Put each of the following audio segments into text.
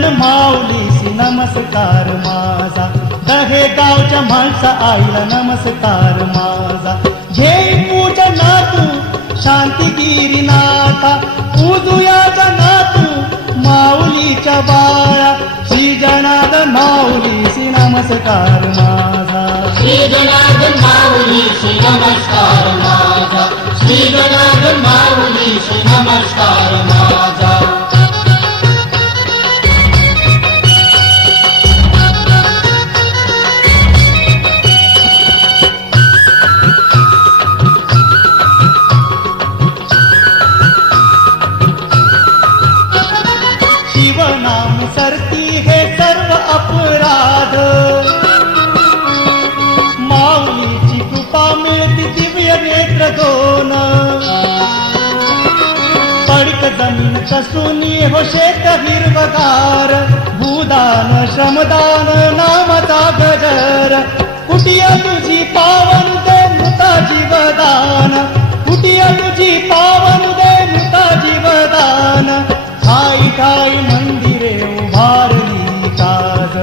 जनार्दन माऊलीसी नमस्कार माझा. दहे गावच्या माणसा आईला नमस्कार माझा. घे नातू तू शांतिगिरीनाथा पूजुयाचा नातू माऊलीच्या बाळा. श्री माऊली माऊलीसी नमस्कार माझा. श्री माऊली नमस्कार माझा. श्री माऊली श्री नमस्कार माझा. सरती हे सर्व अपराध। माऊलीची कृपा मिळती दिव्य नेत्र दोन। पडक जमीन कसूनी हो शेत हिरवगार। भूदान श्रमदान नामचा गजर। कुटिया तुझी पावन दे मृता जीवदान। कुटिया तुझी पावन दे मृता जीवदान। खाई खाई भारतीतास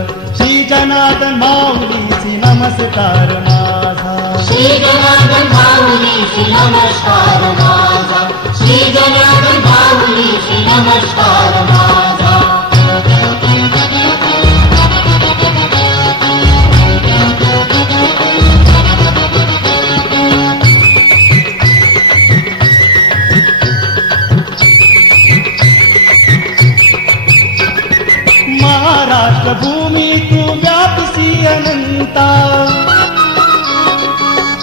जनाद भानि श्री नमस्कार श्री जनाद भानि नमस्कार श्री जनार्दन भानि श्री नमस्कार महाराष्ट्र भूमी तू व्यापसी अनंता.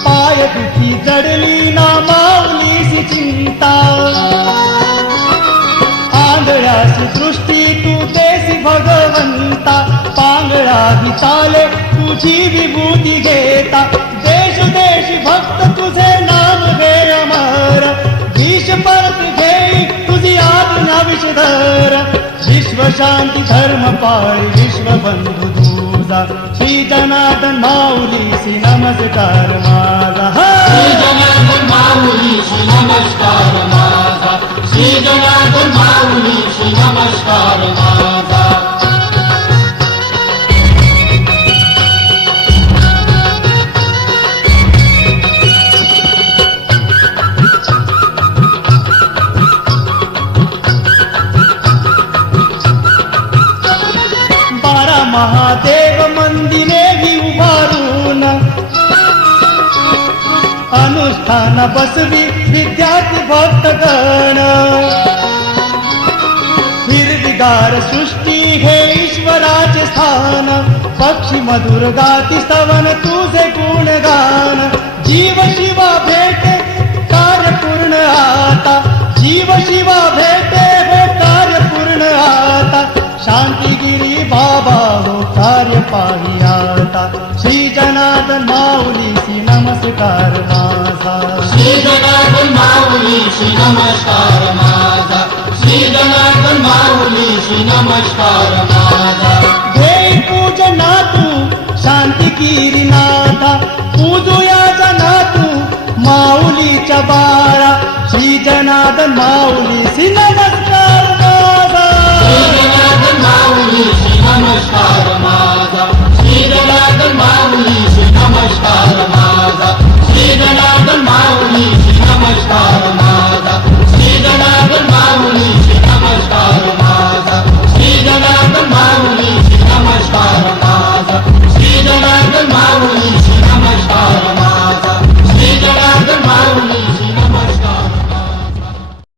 पाय तिथी जडली ना माऊलीसी चिंता आंधळ्याची दृष्टी तू देसी भगवंता. पांगळा ही तुझी विभूती घेता. देश देश भक्त तुझे नाम घे अमर विष परत घेई तुझी आज्ञा विषधर. विश्वशान्ति शान्ति धर्म पाय विश्व शीतनाथ मा नमस् महादेव मंदिरे ही उभारून अनुष्ठान बसवी विद्यार्थी भक्तगण हिरविगार सृष्टी हे ईश्वराचे स्थान। पक्षी मधुर गाती स्तवन तुझे गुणगान। जीव शिवा श्री जनार्दन माऊलीसी नमस्कार माझा. श्री जनार्दन माऊली श्री नमस्कार माझा. श्री जनार्दन माऊली श्री नमस्कार माझा. हे पूजना तू शांती नाथा. पूजुयाचा नातू माऊलीच्या बाळा. श्री जनार्दन माऊलीसी श्री